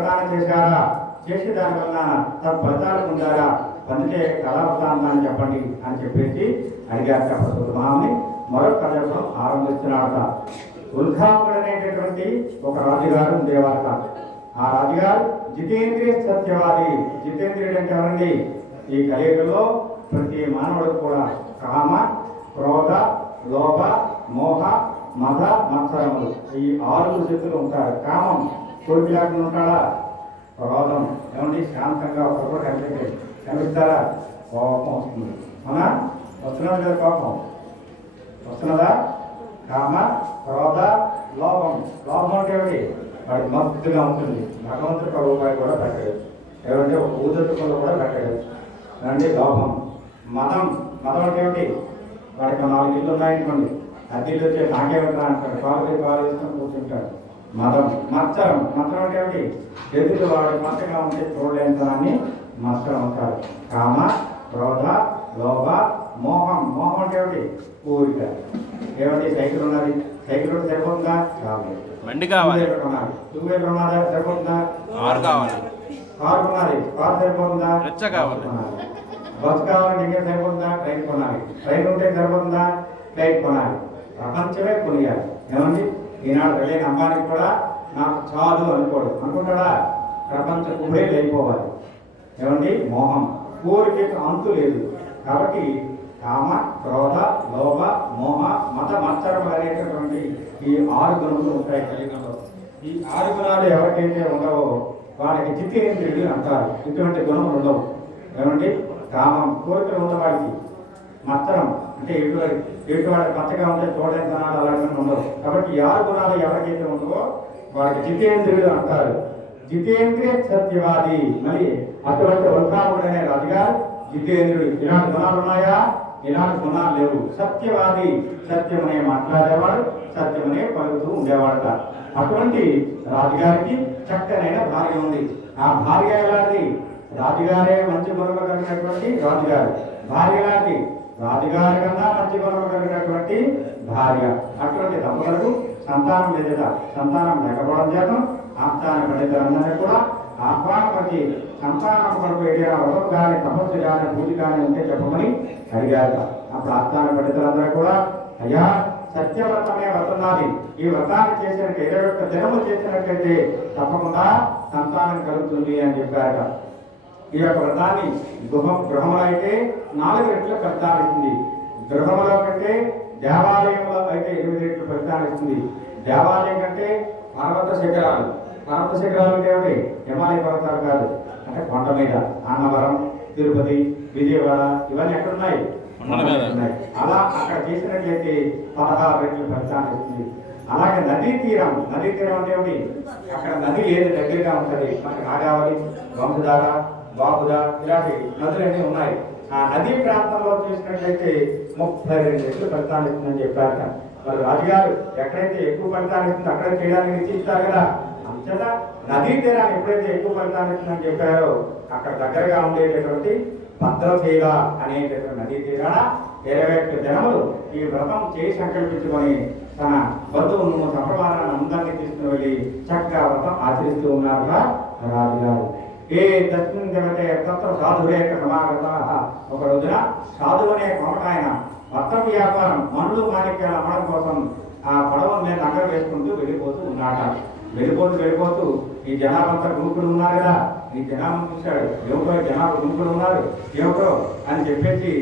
ప్రదానం చేశారా? చేసి దాని వల్ల తత్ఫలితాలు పొందారా? పొందితే అని చెప్పండి అని చెప్పేసి అడిగారు ప్రస్తుత మహాన్ని మరొక కథ ఆరంభిస్తున్నాడట ఉల్ఘాపుడు అనేటటువంటి ఒక రాజుగారు ఉండేవారట ఆ రాజుగారు జితేంద్రియ సత్యవాది. జితేంద్రియుడు అంటే ఎవరండి? ఈ కలియుగంలో ప్రతి మానవుడు కూడా కామ క్రోధ లోభ మోహ మద మత్సరములు. ఈ ఆరు శక్తులు ఉంటారు. కామం. కోరిక లేకుండా ఉంటాడా క్రోధం ఏమంటే శాంతంగా ఒకరు కనిపించే కనిపిస్తారా? కోపం వస్తుంది. అవునా? వస్తున్నది కదా కోపం? వస్తున్నదా? కామ క్రోధ లోపం లోపం అంటే ఏమిటి? వాడి మత్తుగా ఉంటుంది. భగవంతుడికి ఒక రూపాయి కూడా పెట్టడు. ఏమంటే ఒక ఊదట్టుకులు కూడా పెట్టడు. ఏమండి? లోపం మతం మతం అంటే ఏమిటి? వాడికి నాలుగు ఇల్లు ఉన్నాయనుకోండి. అద్దెలు వచ్చి నాకే ఉంటా అంటాడు కాలు కాలు వేసుకొని కూర్చుంటాడు. మతం. మత్సరం. మత్సరం అంటే ఏమిటి? ఎదురు వాడు మత్సగా ఉంటే చూడలేని మత్సరం అంటారు. కామ క్రోధ లోభ మోహం. మోహం అంటే ఏమిటి? కోరిక ఏమిటి? సైకిల్ ఉన్నది. సైకిల్ ఉంటే సరిపోతుందా? కాదు. బండి కావాలి. టూ వీలర్ ఉన్నది ఉన్నదా? సరిపోతుందా? కారు కావాలి. కారు కొనాలి కారు సరిపోతుందా? రిచ్చ కావాలి. కొనాలి. బస్సు కావాలంటే ఇంకేం సరిపోతుందా? ట్రైన్ కొనాలి. ట్రైన్ ఉంటే సరిపోతుందా? ఫ్లైట్ కొనాలి. ప్రపంచమే కొనియాలి. ఏమండి? ఈనాడు వెళ్ళిన అమ్మానికి కూడా నాకు చాలు అనుకోడు. అనుకుంటాడా? ప్రపంచ కుబే లేకపోవాలి ఏమండి? మోహం. కోరికకు అంతు లేదు. కాబట్టి కామ క్రోధ లోభ మోహ మత మత్సరం అనేటటువంటి ఈ ఆరు గుణములు ఉంటాయి కలిగంలో ఈ ఆరు గుణాలు ఎవరికైతే ఉండవో వాళ్ళకి జితేంద్రియులు అంటారు. ఇటువంటి గుణములు ఉండవు. ఏమండి? కామం. కోరికలు ఉన్న వాడికి మత్తరం అంటే ఎటువంటి ఎటు వాడి పచ్చగా ఉంటే చూడలేని తనాలు అలాంటివి ఉండవు కాబట్టి యారు గుణాలు ఎవరికైతే ఉండవో వాడికి జితేంద్రుడు అంటారు. జితేంద్రియ సత్యవాది. మరి అటువంటి వల్కాముడు అనే రాజుగారు జితేంద్రుడు. ఇలాంటి గుణాలు ఉన్నాయా? ఇలాంటి గుణాలు లేవు. సత్యవాది. సత్యమనే మాట్లాడేవాడు సత్యమనే పలుకుతూ ఉండేవాడట. అటువంటి రాజుగారికి చక్కనైన భార్య ఉంది. ఆ భార్య ఎలాంటి? రాజుగారే మంచి గుణము కలిగినటువంటి రాజుగారు. భార్య ఎలాంటి? రాజుగారి కన్నా మంచి గుణము కలిగినటువంటి భార్య. అటువంటి దంపతులకు సంతానం లేదట సంతానం లేకపోవడం చేత ఆస్థాన పండితులందరినీ కూడా ఆహ్వానపతి సంతానం కొరకు ఏదైనా వ్రతం కానీ తపస్సు కానీ పూజ కానీ ఉంటే చెప్పమని అడిగారు అప్పుడు ఆస్థాన పండితులందరూ కూడా అయ్యా సత్యవ్రతమే వ్రతనాది. ఈ వ్రతాన్ని చేసినట్టు ఇరవై ఒక్క దినము చేసినట్లయితే తప్పకుండా సంతానం కలుగుతుంది అని చెప్పారట. ఈ యొక్క వ్రతాన్ని గృహం గృహంలో అయితే నాలుగు రెట్ల ఇస్తుంది. గృహంలో కంటే దేవాలయంలో అయితే ఎనిమిది రెట్లు ఇస్తుంది. దేవాలయం కంటే పర్వత శిఖరాలు. పర్వత శిఖరాలు అంటే ఏమిటి? హిమాలయ పర్వతాలు కాదు. అంటే కొండ మీద అన్నవరం తిరుపతి విజయవాడ ఇవన్నీ ఎక్కడ ఉన్నాయి కొండల మీద. ఉన్నాయి. అలా అక్కడ చేసినట్లయితే పదహారు రెట్లు ఇస్తుంది. అలాగే నదీ తీరం. నదీ తీరం అంటే ఏమిటి? అక్కడ నది ఏది దగ్గరగా ఉంటుంది? మనకి నాగావళి వంశధార బాబుద ఇలాంటి నదులన్నీ ఉన్నాయి. ఆ నదీ ప్రాంతంలో చూసినట్లయితే ముప్పై రెండు రెట్లు ఫలితాలు ఇస్తుందని చెప్పారు మరి రాజుగారు ఎక్కడైతే ఎక్కువ ఫలితాలు ఇస్తుందో అక్కడ చేయడానికి నిశ్చయిస్తారు కదా. అంతటా నదీ తీరాన్ని ఎప్పుడైతే ఎక్కువ ఫలితాలు ఇస్తుందని చెప్పారో అక్కడ దగ్గరగా ఉండేటటువంటి భద్రతీర అనేటటువంటి నదీ తీరాన ఇరవై ఒక్క జనములు ఈ వ్రతం చేసి సంకల్పించుకొని తన బంధువులను సంప్రదాయాన్ని అందరినీ తీసుకుని వెళ్ళి చక్కగా వ్రతం ఆచరిస్తూ ఉన్నారుగా రాజుగారు. ఏ దక్షిణ జగతే తత్ర సాధువే సమాగత. ఒక రోజున సాధువు అనే కోమటాయన వర్తం వ్యాపారం మనులు మాణిక్యాల అమ్మడం కోసం ఆ పడవ మీద నగర వేసుకుంటూ వెళ్ళిపోతూ ఉన్నాట వెళ్ళిపోతూ వెళ్ళిపోతూ ఈ జనాభంతా గుంపులు ఉన్నారు కదా. ఈ జనాభం చూశాడు. ఏమిటో జనాభా గుంపులు ఉన్నారు. ఏమిటో అని చెప్పేసి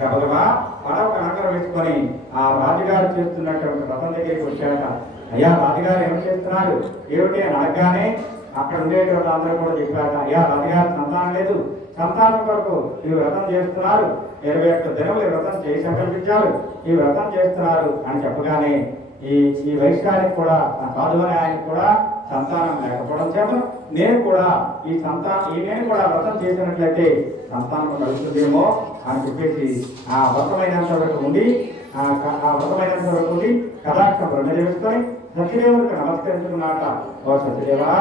గబగబా పడవ కనకర వేసుకొని ఆ రాజుగారు చేస్తున్నటువంటి రథం దగ్గరికి వచ్చాట అయ్యా రాజుగారు ఏమి చేస్తున్నారు? ఏమిటి అని అడగగానే అక్కడ ఉండేటువంటి అందరూ కూడా చెప్పారు అయ్యా రాజుగారు సంతానం లేదు. సంతానం కొరకు ఈ వ్రతం చేస్తున్నారు. ఇరవై ఒక్క దినములు వ్రతం చేసి సంకల్పించారు ఈ వ్రతం చేస్తున్నారు అని చెప్పగానే ఈ ఈ వైశ్యానికి కూడా ఆ సాధువని ఆయనకి కూడా సంతానం లేకపోవడం చేత నేను కూడా ఈ సంతానం ఈ నేను కూడా వ్రతం చేసినట్లయితే సంతానం కలుగుతుందేమో అని చెప్పేసి ఆ వ్రతమైనంత వరకు ఉండి ఆ వ్రతమైనంత వరకు ఉండి కథాక్షం రెండు చేసుకొని సత్యదేవుడికి నమస్కరించుకున్నాట ఓ సత్యదేవా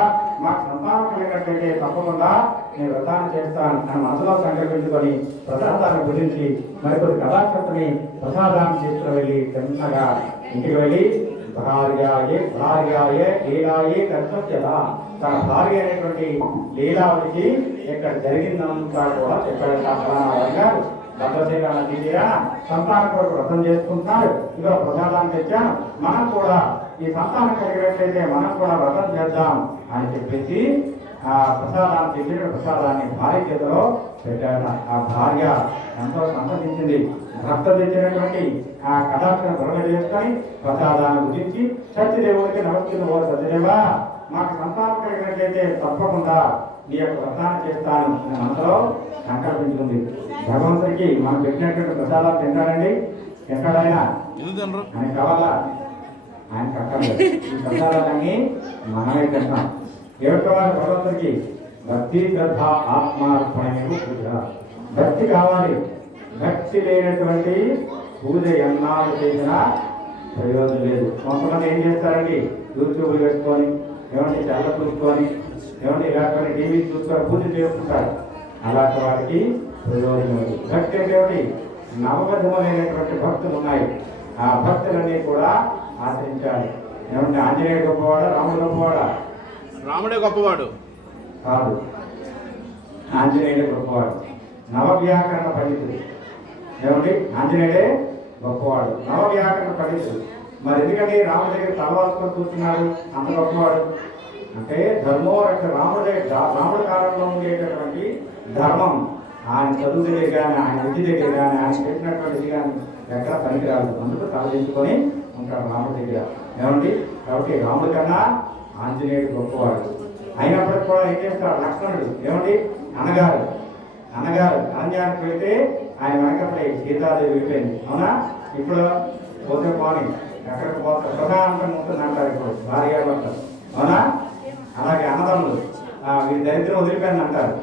మాకు సంతానం కలిగినట్లయితే తప్పకుండా నేను వ్రతాన్ని చేస్తాను అని మనసులో సంకల్పించుకొని ప్రసాదాన్ని గురించి మరికొన్ని కథాక్షతని ప్రసాదాన్ని తీసుకుని వెళ్ళి చిన్నగా ఇంటికి వెళ్ళి భార్యాయే భార్యాయే లీలాయే కర్తవ్యత తన భార్య అనేటువంటి లీలావతికి ఇక్కడ జరిగిందంతా కూడా చెప్పాడు ఫలానా గారు. భద్రశీల తీరా సంతాన కొరకు వ్రతం చేసుకుంటున్నాడు. ఇదో ప్రసాదాన్ని తెచ్చాను. మనం కూడా ఈ సంతానం కలిగినట్లయితే మనం కూడా వ్రతం చేద్దాం అని చెప్పేసి ఆ ప్రసాదాన్ని తెచ్చిన ప్రసాదాన్ని భార్య చేతిలో పెట్టాడు. ఆ భార్య ఎంతో సంతోషించింది. భర్త తెచ్చినటువంటి ఆ కథాక్షను దొరక చేసుకొని ప్రసాదాన్ని గురించి సత్యదేవుడికి నమస్కృతి ఓ సత్యదేవా మాకు సంతానం కలిగినట్లయితే తప్పకుండా నీ యొక్క వ్రతాన్ని చేస్తాను అని మనసులో సంకల్పించుకుంది భగవంతుడికి మనం పెట్టినటువంటి ప్రసాదాలు తింటాడండి ఎక్కడైనా? ఆయన కావాలా? ఆయన కట్టలేదు ఈ ప్రసాదాలన్నీ మనమే తింటాం ఎవరి భగవంతుడికి భక్తి శ్రద్ధ ఆత్మార్పణకు పూజ. భక్తి కావాలి. భక్తి లేనటువంటి పూజ ఎన్నాళ్ళు చేసినా ప్రయోజనం లేదు. కొంతమంది ఏం చేస్తారండి? యూట్యూబ్లు పెట్టుకొని ఏమంటే చల్ల చూసుకొని ఏమంటే ఇలాంటి టీవీ చూసుకొని పూజ చేసుకుంటారు. అలాంటి వారికి ప్రయోజనం లేదు. భక్తి అంటే ఏమిటి? నవవిధములైనటువంటి భక్తులు ఉన్నాయి. ఆ భక్తులన్నీ కూడా ఆచరించాలి. ఏమంటే ఆంజనేయుడు గొప్పవాడా రాముడు గొప్పవాడా? రాముడే గొప్పవాడు. కాదు. ఆంజనేయుడే గొప్పవాడు. నవవ్యాకరణ పండితుడు. ఏమండి? ఆంజనేయుడే గొప్పవాడు. నవవ్యాకరణ పండితుడు. మరి ఎందుకంటే రాముడి దగ్గర తలవాసుకొని కూర్చున్నాడు? అంత గొప్పవాడు. అంటే ధర్మో రక్ష రాముడి రాముడి కాలంలో ఉండేటటువంటి ధర్మం. ఆయన చదువు దగ్గర కానీ ఆయన విద్య దగ్గర కానీ ఆయన పెట్టినటువంటిది కానీ ఎక్కడ పనికిరాదు. అందుకు తలదించుకొని ఉంటాడు రాముడి దగ్గర. ఏమండి? కాబట్టి రాముడి కన్నా ఆంజనేయుడు గొప్పవాడు. అయినప్పటికీ కూడా ఏం చేస్తాడు లక్ష్మణుడు. ఏమండి? అన్నగారు అన్నగారు అరణ్యానికి వెళితే ఆయన వెనకపై సీతాదేవి వెళ్ళిపోయింది. అవునా? ఇప్పుడు పోతే పోని. ఎక్కడికి పోతే? ప్రధానంగా ఉంటుంది అంటారు ఇప్పుడు భార్య అవునా? అలాగే అన్నదమ్ములు. వీరి దరిద్రం వదిలిపోయింది అంటారు.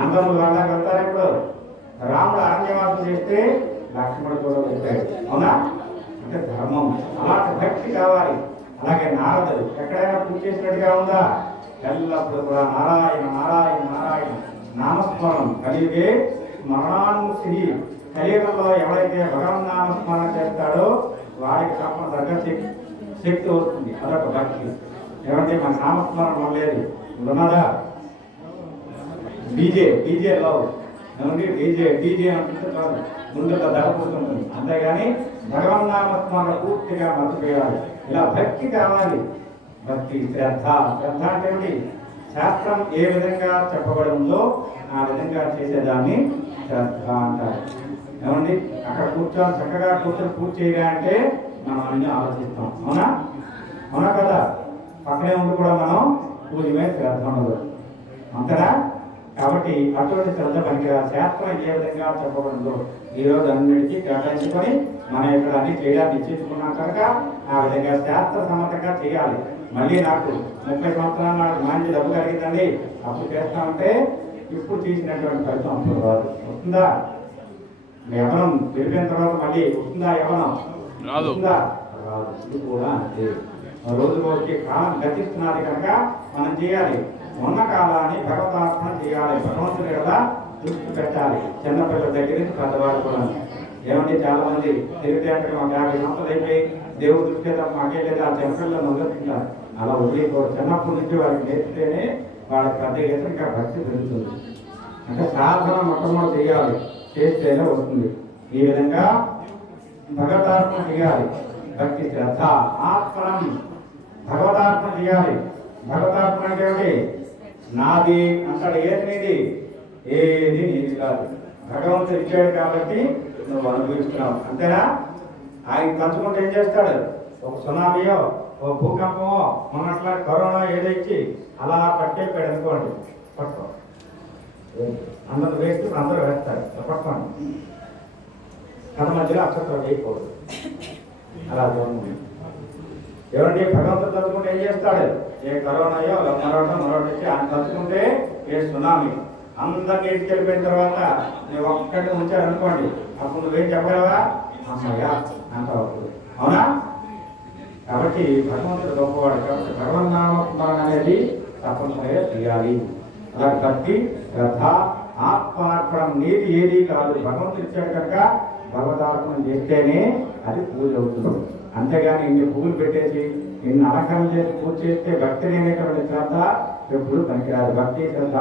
అన్నదమ్ములు వాళ్ళకి వెళ్తారు ఇప్పుడు? రాముడు అరణ్యవాసం చేస్తే లక్ష్మణుడు కూడా వెళ్ళాడు అవునా? అంటే ధర్మం. అలాంటి భక్తి కావాలి. అలాగే నారదుడు ఎక్కడైనా పూజ చేసినట్టుగా ఉందా? ఎల్లప్పుడు కూడా నారాయణ నారాయణ నారాయణ. నామస్మరణం. కలిగే స్మరణాన్ముక్తి కలియుగంలో ఎవరైతే భగవన్ నామస్మరణ చేస్తాడో వాడికి తప్పనిసరిగా శక్తి శక్తి వస్తుంది. అదొక భక్తి. ఏమంటే మన నామస్మరణ లేదు ఉన్నదా? DJ DJ love. DJ DJ అంటుంటే ముందు ముందుగా ధరపుతుంటుంది అంతేగాని భగవన్ పూర్తిగా మర్చిపోయాలి. ఇలా భక్తి కావాలి. భక్తి శ్రద్ధ. శ్రద్ధ అంటే ఏమిటి? శాస్త్రం ఏ విధంగా చెప్పబడిందో ఆ విధంగా చేసేదాన్ని శ్రద్ధ అంటారు. ఏమండి? అక్కడ కూర్చొని చక్కగా కూర్చొని పూజ చేయగా అంటే మనం అన్ని ఆలోచిస్తాం. అవునా? అవునా కదా? పక్కనే ఉండి కూడా మనం పూజ మీద శ్రద్ధ ఉండదు. అంతరా కాబట్టి అటువంటి శ్రద్ధ పనికిరా శాస్త్రం ఏ విధంగా చెప్పబడిందో ఈ రోజు అన్నిటికీ కేటాయించుకొని మనం ఇక్కడ అన్ని చేయడానికి నిశ్చయించుకున్నాం కనుక ఆ విధంగా శాస్త్ర సమ్మతంగా చేయాలి. మళ్ళీ నాకు ముప్పై సంవత్సరాల నాడు మంచి డబ్బు కలిగిందండి. అప్పుడు చేస్తామంటే ఇప్పుడు తీసినటువంటి ఫలితం అప్పుడు రాదు. వస్తుందా? యవనం పెరిగిన తర్వాత మళ్ళీ వస్తుందా యవనం రాదు. రాదు. ఇది కూడా అంతే. రోజు రోజుకి కాలం గతిస్తున్నది కనుక మనం చేయాలి. ఉన్న కాలాన్ని భగవతార్పణ చేయాలి. భగవంతుడి కదా దృష్టి పెట్టాలి. చిన్నపిల్లల దగ్గర నుంచి పెద్దవాళ్ళు కూడా ఏమంటే చాలా మంది తెలివితేటలు మాకు యాభై సంవత్సరాలు అయిపోయి దేవుడు దృష్టి మాకే లేదా ఆ టెంపుల్లో వదిలేస్తుంటారు అలా వదిలేకూడదు చిన్నప్పటి నుంచి వాళ్ళకి నేర్పితేనే వాళ్ళకి పెద్ద అయితే ఇంకా భక్తి పెరుగుతుంది. అంటే సాధన మొట్టమొదటి చేయాలి చేస్తేనే వస్తుంది. ఈ విధంగా భగవతార్పణ చేయాలి భక్తి శ్రద్ధ ఆత్మనం భగవతార్పణ చేయాలి. భగవతార్పణ అంటే నాది అంటాడు ఏది నీది? ఏది నీది కాదు. భగవంతుడు ఇచ్చాడు కాబట్టి నువ్వు అనుభవిస్తున్నావు. అంతేనా? ఆయన తలుచుకుంటే ఏం చేస్తాడు? ఒక సునామీయో ఓ భూకంపమో మొన్నట్లా కరోనా ఏదో ఇచ్చి అలా పట్టేపాడు అనుకోండి. పట్టుకో. అందరూ వేస్తూ అందరూ వేస్తారు. పట్టుకోండి. కథ మధ్యలో అక్షత్రం చేయకూడదు అలా చూడండి. ఎవరంటే భగవంతుడు తలుచుకుంటే ఏం చేస్తాడు? ఏ కరోనాయో మరొకటి మరొకటి వచ్చి ఆయన తలుచుకుంటే ఏ సునామీ? అందరినీ ఇంటికెళ్ళిపోయిన తర్వాత నేను ఒక్కటి ఉంచాను అనుకోండి అప్పుడు నువ్వేం చెప్పగలవా? అమ్మయ్యా అంతవరకు అవునా? కాబట్టి భగవంతుడు గొప్పవాడు కాబట్టి భగవన్ అనేది తప్పనిసరిగా చేయాలి. అలా భక్తి శ్రద్ధ ఆత్మార్పణం నీది ఏది కాదు. భగవంతుడు ఇచ్చాడు కనుక భగవతార్పణం చేస్తేనే అది పూజ అవుతుంది. అంతేగాని ఇన్ని పూలు పెట్టేసి ఇన్ని అలంకరణ చేసి పూజ చేస్తే భక్తి లేనటువంటి శ్రద్ధ ఎప్పుడు పనికిరాదు. భక్తి శ్రద్ధ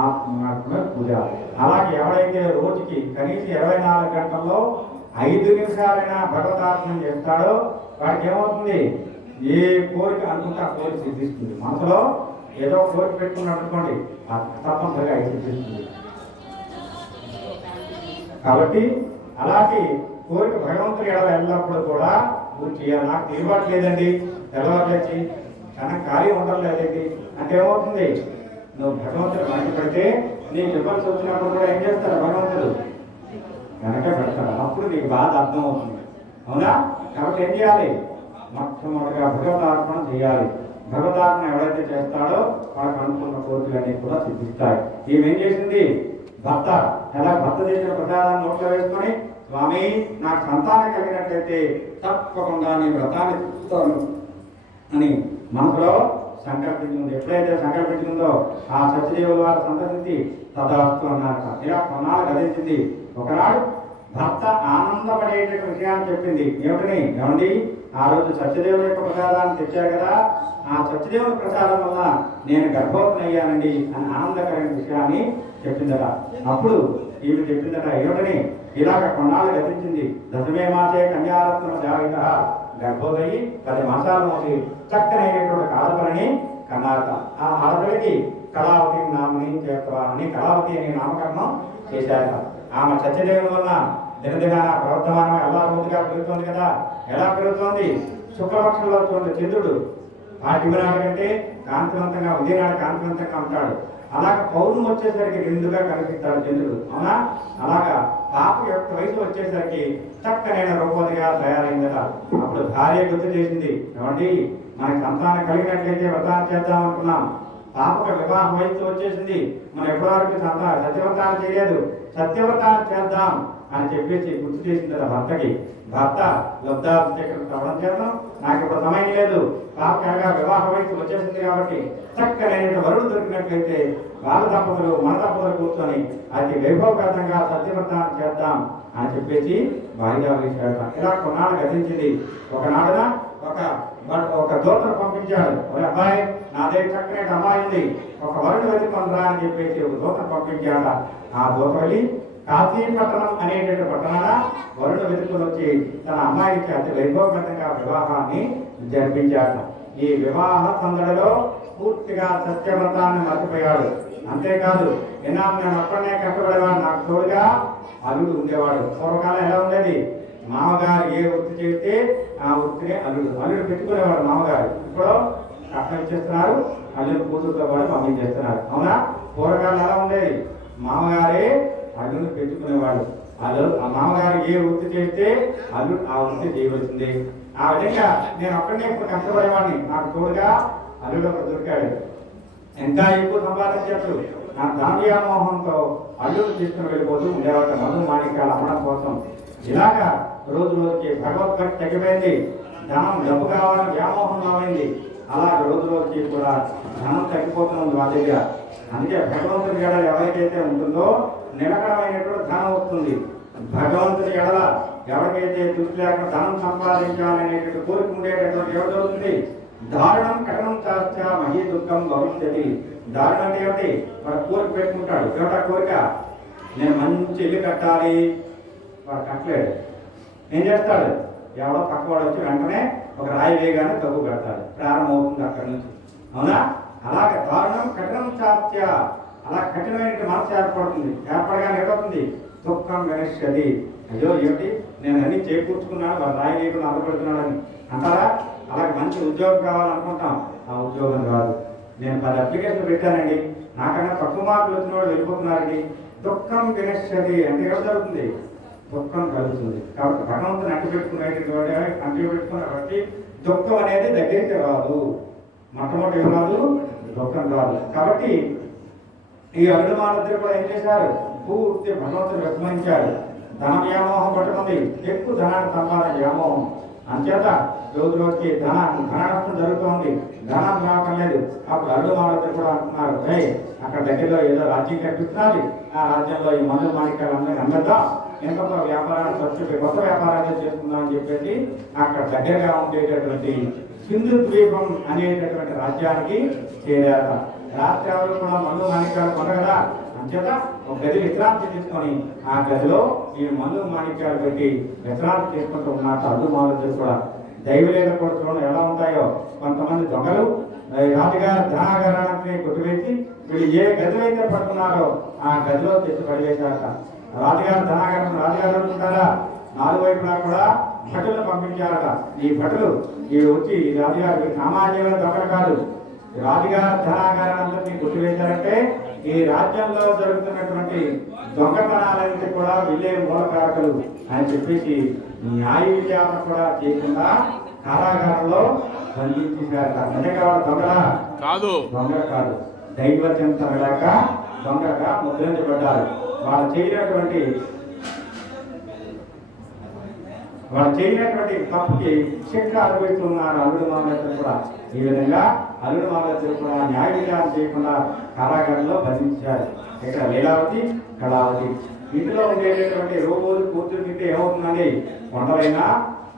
ఆత్మాత్మ పూజ. అలాగే ఎవరైతే రోజుకి కనీసం ఇరవై నాలుగు గంటల్లో ఐదు నిమిషాలైనా భగవతార్థనం చేస్తాడో వాడికి ఏమవుతుంది? ఏ కోరిక అనుకుంటే ఆ కోరిక సిద్ధిస్తుంది. మనసులో ఏదో కోరిక పెట్టుకున్నాడు అనుకోండి తప్పనిసరిగా అది సిద్ధిస్తుంది. కాబట్టి అలాంటి కోరిక భగవంతుడి ఎడల వెళ్ళినప్పుడు కూడా పూర్తి నాకు తిరుగుబాటు లేదండి. తెల్లవారులేచి కానీ ఖాళీ ఉండట్లేదండి అంటే ఏమవుతుంది? నువ్వు భగవంతుడు మనకి నీకు ఇబ్బంది వచ్చినప్పుడు కూడా ఏం చేస్తాడు భగవంతుడు? వెనక పెడతాడు. అప్పుడు నీకు బాధ అర్థం అవుతుంది అవునా? కాబట్టి ఏం చేయాలి? మొట్టమొదటిగా భగవతార్పణ చేయాలి. భగవతార్పణ ఎవరైతే చేస్తాడో వాళ్ళకి అనుకున్న కోరికలన్నీ కూడా సిద్ధిస్తాయి. ఏమేం ఏం చేసింది? భర్త. ఎలా? భర్త చేసిన ప్రసాదాన్ని నోట్లో వేసుకొని స్వామి నాకు సంతానం కలిగినట్లయితే తప్పకుండా నీ వ్రతాన్ని చూస్తాను అని మనసులో సంకల్పించింది. ఎప్పుడైతే సంకల్పించిందో ఆ సత్యదేవుల వారు సంతసించి తదాస్తు అన్నారు ఇలా కొన్నాళ్ళు గదించింది ఒకనాడు భర్త ఆనందపడేటటువంటి విషయాన్ని చెప్పింది. ఏమిటని? ఏమండి? ఆ రోజు సత్యదేవుల యొక్క ప్రసాదాన్ని తెచ్చారు కదా. ఆ సత్యదేవుల ప్రసాదం వల్ల నేను గర్భవతనయ్యానండి అని ఆనందకరమైన విషయాన్ని చెప్పిందట. అప్పుడు ఈమె చెప్పిందట ఏమిటని? ఇలాగ కొన్నాళ్ళు గతించింది. దశమే మాసే కన్యారత్న జాగ్రత్త గర్భోదయి పది మాసాలు మోసి చక్కనైనటువంటి కాలపలని కన్నారట ఆ ఆడపిల్లకి కళావతి నామని చేస్తవా అని కళావతి అనే నామకరణం చేశారట. ఆమె చచ్చదేవుల వల్ల దినదిన ప్రవర్తమానం ఎలా రోజుగా పెరుగుతోంది కదా. ఎలా పెరుగుతోంది? శుక్లపక్షంలో చూడండి చంద్రుడు. ఆ నాడు కంటే కాంతివంతంగా ఉదయనాడు కాంతివంతంగా ఉంటాడు. అలాగ పౌర్ణమి వచ్చేసరికి రెండుగా కనిపిస్తాడు చంద్రుడు. అవునా? అలాగా పాప యొక్క వయసు వచ్చేసరికి చక్కనైన రూపదిగా తయారైందట అప్పుడు భార్య గుర్తు చేసింది ఏమండి? మనకి సంతానం కలిగినట్లయితే వ్రతాన్ని చేద్దాం అనుకున్నాం. పాపకు వివాహ వయసు వచ్చేసింది. మనం ఎప్పటివరకు సంతానం సత్యవ్రతాన్ని చేయలేదు. సత్యవ్రతాలు చేద్దాం అని చెప్పేసి గుర్తు చేసింది కదా భర్తకి భర్త లబ్ధార్థ చక్రం చేద్దాం. నాకు ఇప్పుడు సమయం లేదు. పాపకగా వివాహ వయసు వచ్చేసింది కాబట్టి చక్కనైన వరుడు దొరికినట్లయితే వాళ్ళ దంపతులు మన దంపతులు కూర్చొని అతి వైభవపేతంగా సత్యవ్రతాన్ని చేద్దాం అని చెప్పేసి వాయిదా వేశాడు ఇలా కొన్నాళ్ళు గతించింది. ఒకనాడున ఒక ఒక దూతను పంపించాడు. ఒక అబ్బాయి నా దగ్గర చక్కనే అమ్మాయి ఉంది. ఒక వరుడు వెతుకుందా అని చెప్పేసి ఒక దూతను పంపించాడ. ఆ దూత వెళ్ళి కాశీపట్టణం అనేటువంటి పట్టణాన వరుడు వెతుకుని వచ్చి తన అమ్మాయికి అతి వైభవపేతంగా వివాహాన్ని జరిపించాడు. ఈ వివాహ సందడిలో పూర్తిగా సత్యవ్రతాన్ని మర్చిపోయాడు. అంతేకాదు ఎన్నాళ్ళు నేను ఒక్కడనే కట్టబడేవాడు నాకు తోడుగా అల్లుడు ఉండేవాడు. పూర్వకాలం ఎలా ఉండేది? మామగారు ఏ వృత్తి చేస్తే ఆ వృత్తిని అల్లుడు అల్లుడు పెట్టుకునేవాడు మామగారు. ఇప్పుడు కష్టం ఇచ్చేస్తున్నారు అల్లుడు కూతురుతో కూడా పంపించేస్తున్నారు అవునా? పూర్వకాలం ఎలా ఉండేది మామగారే అల్లుడు పెట్టుకునేవాడు. అల్లు ఆ మామగారు ఏ వృత్తి చేస్తే అల్లుడు ఆ వృత్తి చేయవలసింది. ఆ విధంగా నేను ఒక్కడనే ఇప్పుడు కష్టపడేవాడిని. నాకు తోడుగా అల్లుడు ఒక దొరికాడు. ఇంకా ఎక్కువ సంపాదించచ్చు నా దాండియామోహంతో అల్లుడు తీసుకుని వెళ్ళిపోతూ ఉండేవాడు మధు మాణిక్యాలు అమ్మడం కోసం. ఇలాగా రోజు రోజుకి భగవద్భక్తి తగ్గిపోయింది. ధనం డబ్బు కావాలని వ్యామోహం రామైంది అలా రోజు రోజుకి కూడా ధనం తగ్గిపోతుంది వాళ్ళ దగ్గర. అందుకే భగవంతుని ఎడ ఎవరికైతే ఉంటుందో నిలకడమైనటువంటి ధనం వస్తుంది. భగవంతుని ఎడల ఎవరికైతే తుది లేక ధనం సంపాదించాలనేటువంటి కోరిక ఉండేటటువంటి ఎవరు జరుగుతుంది దారుణం కఠినం చాచ మహీ దుఃఖం భవిష్యతి. దారుణం అంటే ఏమిటి? వాడు కోరిక పెట్టుకుంటాడు. ఏమిటా కోరిక? నేను మంచి ఇల్లు కట్టాలి. వాడు కట్టలేడు. ఏం చేస్తాడు? ఎవడో పక్కవాడు వచ్చి వెంటనే ఒక రాయి వేగానే తగ్గు పెడతాడు ప్రారంభం అవుతుంది అక్కడి నుంచి. అవునా? అలాగే దారుణం కఠినం చాత్య. అలా కఠినమైన మనసు ఏర్పడుతుంది. ఏర్పడగానే ఏమవుతుంది? దుఃఖం గణిష్యది అయ్యో ఏమిటి? నేను అన్ని చేకూర్చుకున్నాను వాడు రాయి వేయకుండా అందపెడుతున్నాడు అని అంటారా? అలాగే మంచి ఉద్యోగం కావాలనుకుంటాం. ఆ ఉద్యోగం కాదు. నేను పది అప్లికేషన్ పెట్టానండి. నాకన్నా తక్కువ మార్కులు వచ్చిన వాళ్ళు వెళ్ళిపోతున్నారండి. దుఃఖం గణిష్యది అంటే ఏం జరుగుతుంది? దుఃఖం కలుగుతుంది. కాబట్టి భగవంతుని అంటు పెట్టుకునేటువంటి అంటు పెట్టుకున్న బట్టి దుఃఖం అనేది దగ్గరికి రాదు. మొట్టమొదటి రాదు? దుఃఖం రాదు. కాబట్టి ఈ అరుణమానందరూ కూడా ఏం చేశారు? పూర్తి భగవంతుని విస్మరించారు ధన వ్యామోహం పట్టుకుంది. ఎక్కువ ధనాన్ని సంపాదన వ్యామోహం. అంచేత రోజు రోజుకి ధన ధన జరుగుతోంది. ధనం రావటం లేదు. అప్పుడు అల్లు అరుణమానందరూ కూడా అంటున్నారు అక్కడ దగ్గరలో ఏదో రాజ్యం కనిపిస్తున్నది. ఆ రాజ్యంలో ఈ మందుల మాణిక్యాలు అందరినీ అమ్మేద్దాం. ఎంతో వ్యాపారాన్ని ఖర్చు కొత్త వ్యాపారాన్ని చేసుకుందాం అని చెప్పేసి అక్కడ దగ్గరగా ఉండేటటువంటి సింధు ద్వీపం అనేటటువంటి రాజ్యానికి చేరారు. రాత్రి కూడా మందు మాణిక్యాలు కొనగదా అంచేత ఒక గది విశ్రాంతి తీసుకొని ఆ గదిలో ఈ మందు మాణిక్యాలు పెట్టి విశ్రాంతి తీసుకుంటూ ఉన్నట్టు అడ్డు మామూలు కూడా దైవలేద కూడా చూడండి ఎలా ఉంటాయో కొంతమంది దొంగలు రాజుగారు రాజుగారి కొట్టివేసి వీళ్ళు ఏ గదిలో అయితే పడుతున్నారో ఆ గదిలో తెచ్చి పడివేశారట రాజుగారి ధనాగారం రాజుగారు అనుకుంటారా? నాలుగు వైపులా కూడా భటులు పంపించారట. ఈ భటులు ఈ వచ్చి రాజుగారి సామాన్యమైన దొంగలు కాదు. రాజుగారి ధనాగారాన్ని కొట్టివేశారంటే ఈ రాజ్యంలో జరుగుతున్నటువంటి దొంగతనాలన్నిటి కూడా వీళ్ళే మూలకారకులు అని చెప్పేసి న్యాయ విచారణ కూడా చేయకుండా కారాగారంలో బంధించేశారట నిజంగా వాళ్ళ దొంగల కాదు. దొంగ కాదు. దైవ చింతన లేక దొంగగా ముద్రించబడ్డారు. వాళ్ళు చేయనటువంటి వాళ్ళు చేయనటువంటి తప్పుకి శిక్ష అనుభవిస్తున్నారు అల్లుడు మామూలు కూడా ఈ విధంగా అల్లుడు మామూలు కూడా న్యాయ విచారణ చేయకుండా కారాగారంలో బంధించారు ఇక్కడ లీలావతి కళావతి. ఇంట్లో ఉండేటటువంటి రోజు కూతురు తింటే ఏమవుతుందండి? కొండలైనా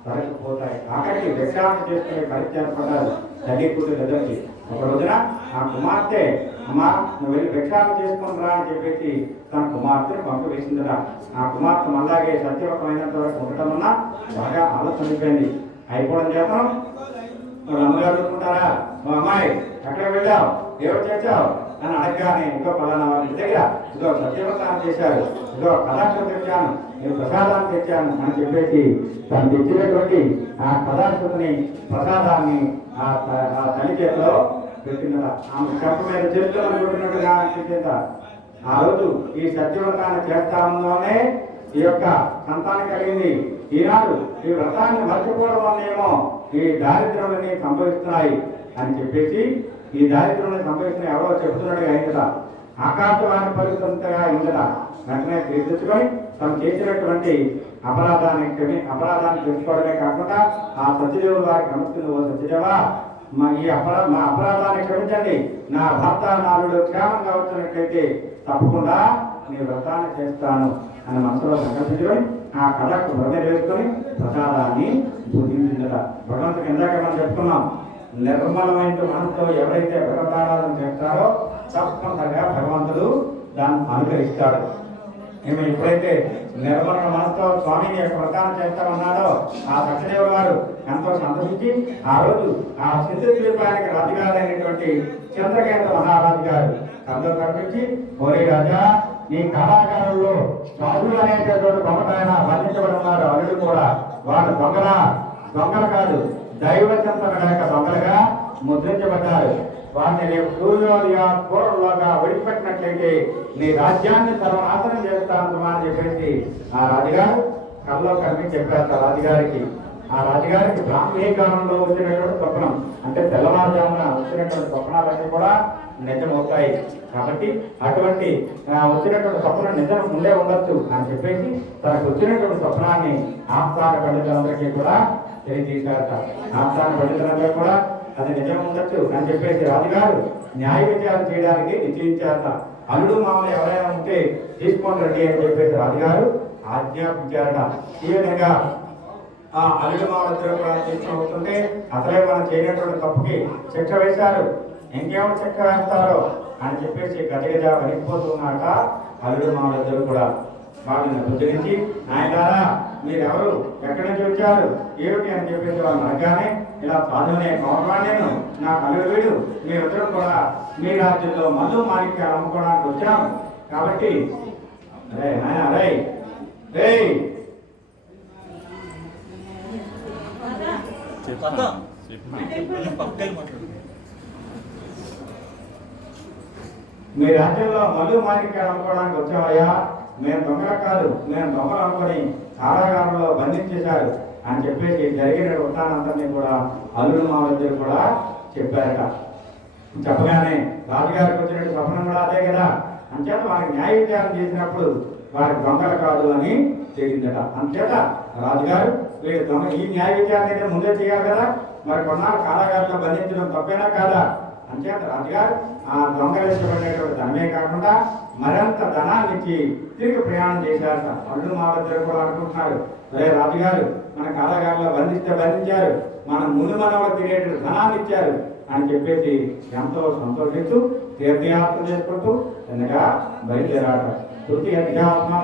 తరలిపోతాయి. అక్కడికి విశ్రాంతి చేసుకునే పరిచయం పడ్డారు తల్లి కూతురు ఇద్దరికి ఒక రోజున ఆ కుమార్తె అమ్మ నువ్వు వెళ్ళి భిక్షాటన చేసుకుని రా అని చెప్పేసి తన కుమార్తెను పంపివేసిందట. ఆ కుమార్తె మళ్ళాగే సత్యవకమైనంత వరకు ఉండటం వల్ల బాగా ఆలోచనైపోయింది అయిపోవడం చేతం వాళ్ళ అమ్మగారు అనుకుంటారా మా అమ్మాయి ఎక్కడ వెళ్ళావు? ఎవరు చేశావు? అని అడగగానే ఇంకో పలానా వాళ్ళ దగ్గర ఇదో సత్యవతానం చేశారు. ఇదో కథాక్షరం తెచ్చాను. నేను ప్రసాదాన్ని తెచ్చాను అని చెప్పేసి తను తెచ్చినటువంటి ఆ కథాక్షతని ప్రసాదాన్ని ఆ తల్లి చేతిలో పెట్టిందట. ఆమె చెప్ప మీద చేతిలో అనుకుంటున్నట్టుగా అనిపించింద ఆ రోజు ఈ సత్యవ్రతాన్ని చేస్తామనే ఈ యొక్క సంతానం కలిగింది. ఈనాడు ఈ వ్రతాన్ని మర్చిపోవడం వల్లేమో ఈ దారిద్ర్యాలని సంభవిస్తున్నాయి అని చెప్పేసి ఈ దారిద్ర్యాన్ని సంభవిస్తున్న ఎవరో చెబుతున్నాడుగా అయిందట ఆకాశవాణి పలుకుతంతగా అయిందట వెంటనే తీర్చుకొని తను చేసినటువంటి అపరాధాన్ని క్షమి అపరాధాన్ని తెలుసుకోవడమే కాకుండా ఆ సత్యదేవుడు వారికి నమస్తుంది ఓ సత్యదేవా మా ఈ అపరా మా అపరాధాన్ని క్షమించండి. నా భర్త నాలుడు క్షేమంగా వచ్చినట్లయితే తప్పకుండా నీ వ్రతాన్ని చేస్తాను అని మనసులో సంకల్పించుకొని ఆ కథకు వ్రతం వేసుకొని ప్రసాదాన్ని పూజించిందట భగవంతుడు ఇందాక మనం చెప్తున్నాం నిర్మలమైన మనసుతో ఎవరైతే వ్రతారాధన చేస్తారో తప్పనిసరిగా భగవంతుడు దాన్ని అనుకరిస్తాడు మేము ఎప్పుడైతే నిర్మల మనసుతో స్వామిని యొక్క వ్రతాన్ని చేస్తామన్నాడో ఆ సత్యదేవ గారు ఎంతో సంతోషించి ఆ రోజు ఆ సింధు ద్వీపానికి రాజుగారైనటువంటి చంద్రకేంద్ర మహారాజు గారు కథలో కనిపించి రాజా నీ కళాకారుల్లో సాధువు అనేటటువంటి గొప్పటాయన వర్ణించబడున్నారు అల్లుడు కూడా. వాడు దొంగల దొంగలు కాదు. దైవ చింతన దొంగలుగా ముద్రించబడ్డారు. వారిని రేపు సూర్యోదయ పూర్వంలోగా విడిచిపెట్టినట్లయితే నీ రాజ్యాన్ని సర్వనాశనం చేస్తాను అని చెప్పేసి ఆ రాజుగారు కల్లో కనిపించి చెప్పారు రాజుగారికి. ఆ రాజుగారికి బ్రాహ్మీ కాలంలో వచ్చినటువంటి స్వప్నం అంటే తెల్లవారుజామున వచ్చినటువంటి స్వప్నాలన్నీ కూడా నిజమవుతాయి. కాబట్టి అటువంటి వచ్చినటువంటి స్వప్నం నిజం ఉండే ఉండొచ్చు అని చెప్పేసి తనకు వచ్చినటువంటి స్వప్నాన్ని ఆస్థాన పండితులందరికీ కూడా తెలియజేశారట. ఆస్థాన పండితులందరూ కూడా అది నిజం ఉండొచ్చు అని చెప్పేసి రాజుగారు న్యాయ విచారం చేయడానికి నిశ్చయించారట. అల్లుడు మామూలు ఎవరైనా ఉంటే తీసుకోండి రండి అని చెప్పేసి రాజుగారు ఆజ్ఞాపించారట. ఈ విధంగా అల్లుడు మామూలు కూడా తీసుకుంటుంటే అసలే మనం చేయనటువంటి తప్పుకి శిక్ష వేశారు. ఇంకేమో శిక్ష వేస్తారో అని చెప్పేసి గజగజ వణికిపోతున్నట అల్లుడు మామూలు కూడా. వాళ్ళని ఉద్ధరించి ఆయన మీరెవరు? ఎక్కడి నుంచి వచ్చారు? ఏమిటి? అని చెప్పేసి వాళ్ళు అనగానే ఇలా పాల్గొనే పవన్ నేను నా కళ్ళు వీడు. మీరిద్దరు కూడా మీ రాజ్యంలో మధు మాణిక్యాలు అమ్ముకోవడానికి వచ్చాము. కాబట్టి అరే నాయన అరే మీ రాజ్యంలో మధు మాణిక్యాలు అమ్ముకోవడానికి వచ్చామయ్యా మేము దొంగలు కాదు మేము దొంగలు అనుకొని కారాగారంలో బంధించేశారు అని చెప్పేసి జరిగిన వృత్తానంతని కూడా అల్లుడు మావద్దరు కూడా చెప్పారట. చెప్పగానే రాజుగారికి వచ్చినట్టు స్వప్నం కూడా అదే కదా? అంచేత వారికి న్యాయ విచారణ చేసినప్పుడు వారి దొంగలు కాదు అని తేలిందట. అంచేత రాజుగారు లేదు ఈ న్యాయ విచారణ ముందే చేయాలి కదా. మరి కొన్నాళ్ళు కారాగారంలో బంధించడం తప్పేనా కాదా? అంచేత రాజుగారు ఆ దొంగలించబడినటువంటి ధనమే కాకుండా మరింత ధనాన్ని ఇచ్చి తిరిగి ప్రయాణం చేశారట పళ్ళు మావద్దరు కూడా అనుకుంటున్నారు. సరే రాజుగారు మన కారాగారంలో బంధిస్తే బంధించారు. మన ముందు మనవలు తిరిగేటువంటి ధనాన్ని ఇచ్చారు అని చెప్పేసి ఎంతో సంతోషిస్తూ తీర్థయాత్ర చేసుకుంటూ చిన్నగా బయలుదేరాట తృతీయ అధ్యాత్మ